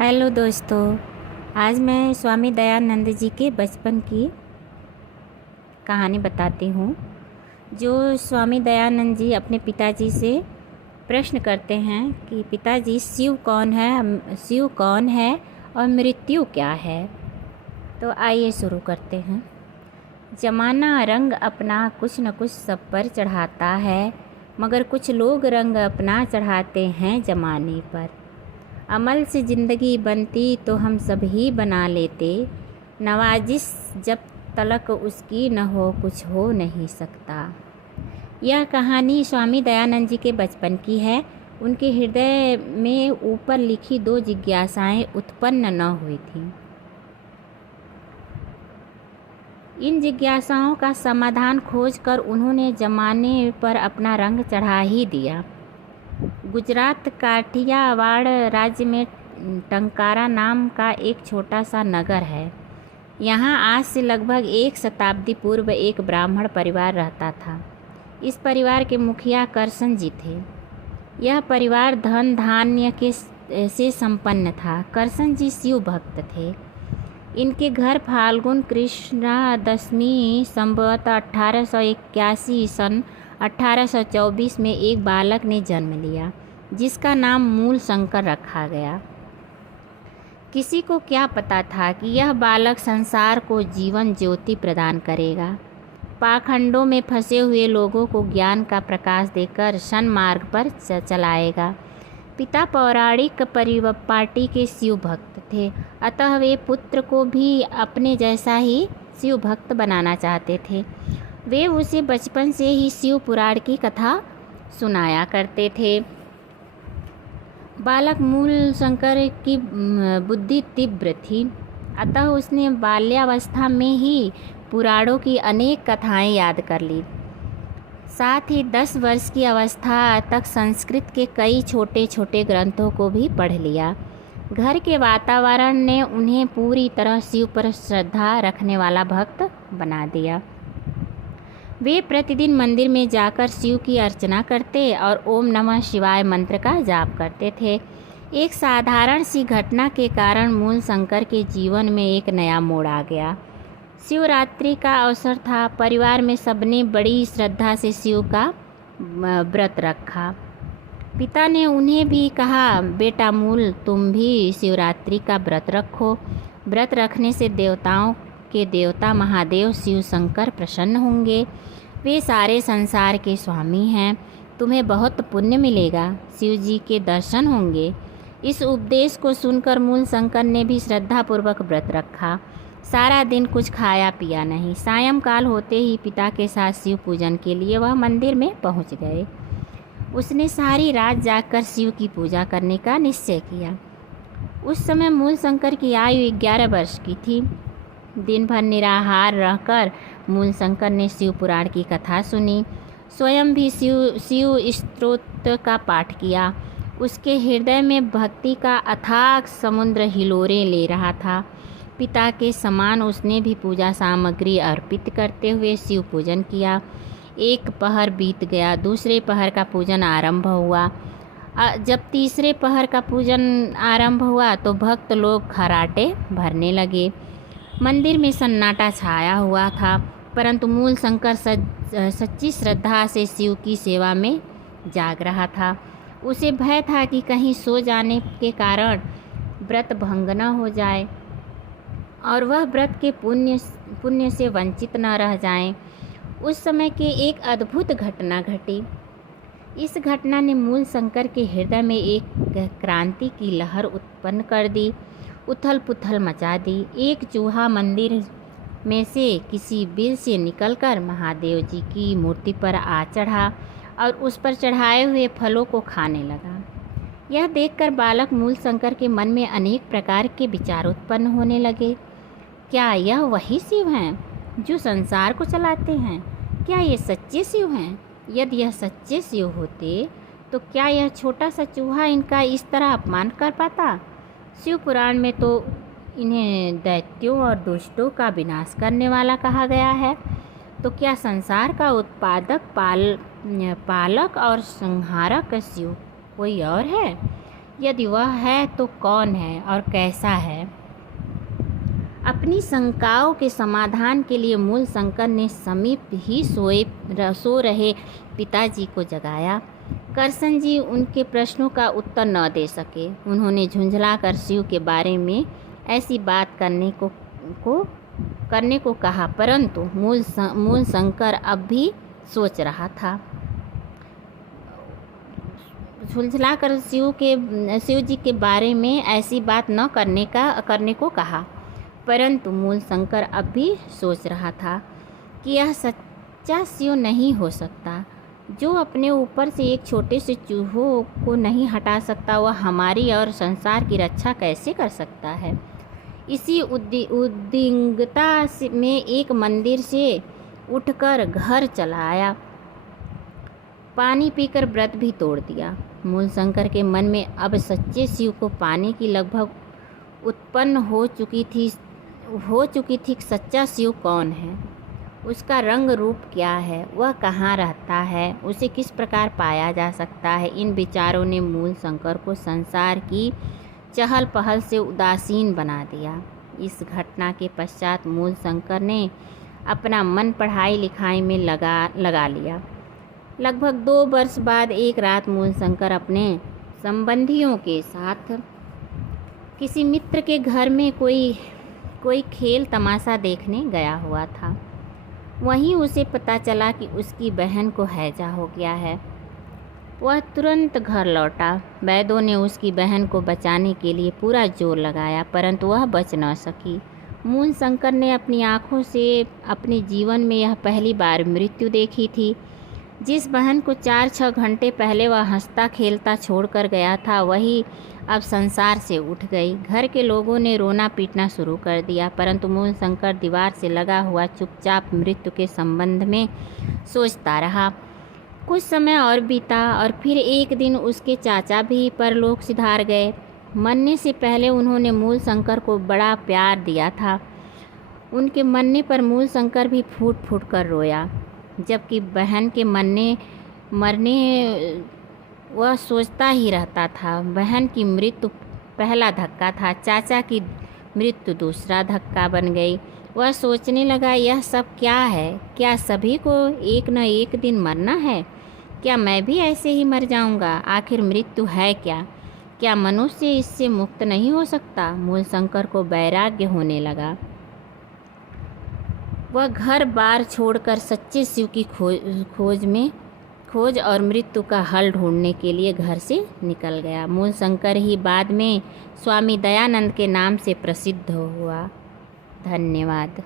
Hello दोस्तों। आज मैं स्वामी दयानंद जी के बचपन की कहानी बताती हूँ। जो स्वामी दयानंद जी अपने पिताजी से प्रश्न करते हैं कि पिताजी शिव कौन है और मृत्यु क्या है। तो आइए शुरू करते हैं। जमाना रंग अपना कुछ न कुछ सब पर चढ़ाता है, मगर कुछ लोग रंग अपना चढ़ाते हैं जमाने पर। अमल से ज़िंदगी बनती तो हम सब ही बना लेते, नवाजिश जब तलक उसकी न हो कुछ हो नहीं सकता। यह कहानी स्वामी दयानंद जी के बचपन की है। उनके हृदय में ऊपर लिखी दो जिज्ञासाएं उत्पन्न न हुई थीं। इन जिज्ञासाओं का समाधान खोजकर उन्होंने जमाने पर अपना रंग चढ़ा ही दिया। गुजरात काठियावाड़ राज्य में टंकारा नाम का एक छोटा सा नगर है। यहाँ आज से लगभग एक शताब्दी पूर्व एक ब्राह्मण परिवार रहता था। इस परिवार के मुखिया करसन जी थे। यह परिवार धन धान्य से संपन्न था। करसन जी शिव भक्त थे। इनके घर फाल्गुन कृष्णा दशमी संवत 1881 सन 1824 में एक बालक ने जन्म लिया, जिसका नाम मूल शंकर रखा गया। किसी को क्या पता था कि यह बालक संसार को जीवन ज्योति प्रदान करेगा, पाखंडों में फंसे हुए लोगों को ज्ञान का प्रकाश देकर सन्मार्ग पर चलाएगा। पिता पौराणिक पार्टी के शिव भक्त थे, अतः वे पुत्र को भी अपने जैसा ही शिव भक्त बनाना चाहते थे। वे उसे बचपन से ही शिव पुराण की कथा सुनाया करते थे। बालक मूल शंकर की बुद्धि तीव्र थी, अतः उसने बाल्यावस्था में ही पुराणों की अनेक कथाएं याद कर ली। साथ ही 10 वर्ष की अवस्था तक संस्कृत के कई छोटे छोटे ग्रंथों को भी पढ़ लिया। घर के वातावरण ने उन्हें पूरी तरह शिव पर श्रद्धा रखने वाला भक्त बना दिया। वे प्रतिदिन मंदिर में जाकर शिव की अर्चना करते और ओम नमः शिवाय मंत्र का जाप करते थे। एक साधारण सी घटना के कारण मूल शंकर के जीवन में एक नया मोड़ आ गया। शिवरात्रि का अवसर था। परिवार में सबने बड़ी श्रद्धा से शिव का व्रत रखा। पिता ने उन्हें भी कहा, बेटा मूल, तुम भी शिवरात्रि का व्रत रखो। व्रत रखने से देवताओं के देवता महादेव शिव शंकर प्रसन्न होंगे। वे सारे संसार के स्वामी हैं। तुम्हें बहुत पुण्य मिलेगा, शिव जी के दर्शन होंगे। इस उपदेश को सुनकर मूल शंकर ने भी श्रद्धापूर्वक व्रत रखा। सारा दिन कुछ खाया पिया नहीं। सायंकाल होते ही पिता के साथ शिव पूजन के लिए वह मंदिर में पहुंच गए। उसने सारी रात जागकर शिव की पूजा करने का निश्चय किया। उस समय मूल शंकर की आयु 11 वर्ष की थी। दिन भर निराहार रहकर मूल शंकर ने शिव पुराण की कथा सुनी। स्वयं भी शिव स्तोत्र का पाठ किया। उसके हृदय में भक्ति का अथाह समुद्र हिलोरे ले रहा था। पिता के समान उसने भी पूजा सामग्री अर्पित करते हुए शिव पूजन किया। एक पहर बीत गया, दूसरे पहर का पूजन आरंभ हुआ। जब तीसरे पहर का पूजन आरंभ हुआ तो भक्त लोग खराटे भरने लगे। मंदिर में सन्नाटा छाया हुआ था, परंतु मूल शंकर सच्ची श्रद्धा से शिव की सेवा में जाग रहा था। उसे भय था कि कहीं सो जाने के कारण व्रत भंग न हो जाए और वह व्रत के पुण्य से वंचित न रह जाएं। उस समय के एक अद्भुत घटना घटी। इस घटना ने मूल शंकर के हृदय में एक क्रांति की लहर उत्पन्न कर दी, उथल पुथल मचा दी। एक चूहा मंदिर में से किसी बिल से निकलकर महादेव जी की मूर्ति पर आ चढ़ा और उस पर चढ़ाए हुए फलों को खाने लगा। यह देखकर बालक मूल शंकर के मन में अनेक प्रकार के विचार उत्पन्न होने लगे। क्या यह वही शिव हैं जो संसार को चलाते हैं? क्या ये सच्चे शिव हैं? यदि यह सच्चे शिव होते तो क्या यह छोटा सा चूहा इनका इस तरह अपमान कर पाता? शिव पुराण में तो इन्हें दैत्यों और दुष्टों का विनाश करने वाला कहा गया है, तो क्या संसार का उत्पादक पालक और संहारक शिव कोई और है? यदि वह है तो कौन है और कैसा है। अपनी शंकाओं के समाधान के लिए मूलशंकर ने समीप ही सो रहे पिताजी को जगाया। करसन जी उनके प्रश्नों का उत्तर न दे सके। उन्होंने झुंझलाकर शिव के बारे में ऐसी बात करने को कहा, परंतु मूलशंकर अब भी सोच रहा था। झुंझलाकर शिव जी के बारे में ऐसी बात न करने को कहा, परंतु मूलशंकर अब भी सोच रहा था कि यह सच्चा शिव नहीं हो सकता। जो अपने ऊपर से एक छोटे से चूहों को नहीं हटा सकता, वह हमारी और संसार की रक्षा कैसे कर सकता है। इसी उद्विग्नता में एक मंदिर से उठकर घर चला आया। पानी पीकर व्रत भी तोड़ दिया। मूलशंकर के मन में अब सच्चे शिव को पाने की लगभग उत्पन्न हो चुकी थी। सच्चा शिव कौन है, उसका रंग रूप क्या है, वह कहाँ रहता है, उसे किस प्रकार पाया जा सकता है। इन विचारों ने मूलशंकर को संसार की चहल पहल से उदासीन बना दिया। इस घटना के पश्चात मूलशंकर ने अपना मन पढ़ाई लिखाई में लगा लिया। लगभग 2 वर्ष बाद एक रात मूलशंकर अपने संबंधियों के साथ किसी मित्र के घर में कोई खेल तमाशा देखने गया हुआ था। वहीं उसे पता चला कि उसकी बहन को हैजा हो गया है। वह तुरंत घर लौटा। वैद्यों ने उसकी बहन को बचाने के लिए पूरा जोर लगाया, परंतु वह बच न सकी। मूलशंकर ने अपनी आँखों से अपने जीवन में यह पहली बार मृत्यु देखी थी। जिस बहन को 4-6 घंटे पहले वह हंसता खेलता छोड़कर गया था, वही अब संसार से उठ गई। घर के लोगों ने रोना पीटना शुरू कर दिया, परंतु मूलशंकर दीवार से लगा हुआ चुपचाप मृत्यु के संबंध में सोचता रहा। कुछ समय और बीता और फिर एक दिन उसके चाचा भी परलोक सिधार गए। मरने से पहले उन्होंने मूलशंकर को बड़ा प्यार दिया था। उनके मरने पर मूलशंकर भी फूट फूट कर रोया, जबकि बहन के मरने वह सोचता ही रहता था। बहन की मृत्यु पहला धक्का था, चाचा की मृत्यु दूसरा धक्का बन गई। वह सोचने लगा, यह सब क्या है? क्या सभी को एक न एक दिन मरना है? क्या मैं भी ऐसे ही मर जाऊंगा? आखिर मृत्यु है क्या? क्या मनुष्य इससे मुक्त नहीं हो सकता? मूलशंकर को वैराग्य होने लगा। वह घर बार छोड़कर सच्चे शिव की खोज और मृत्यु का हल ढूंढने के लिए घर से निकल गया। मूलशंकर ही बाद में स्वामी दयानंद के नाम से प्रसिद्ध हुआ। धन्यवाद।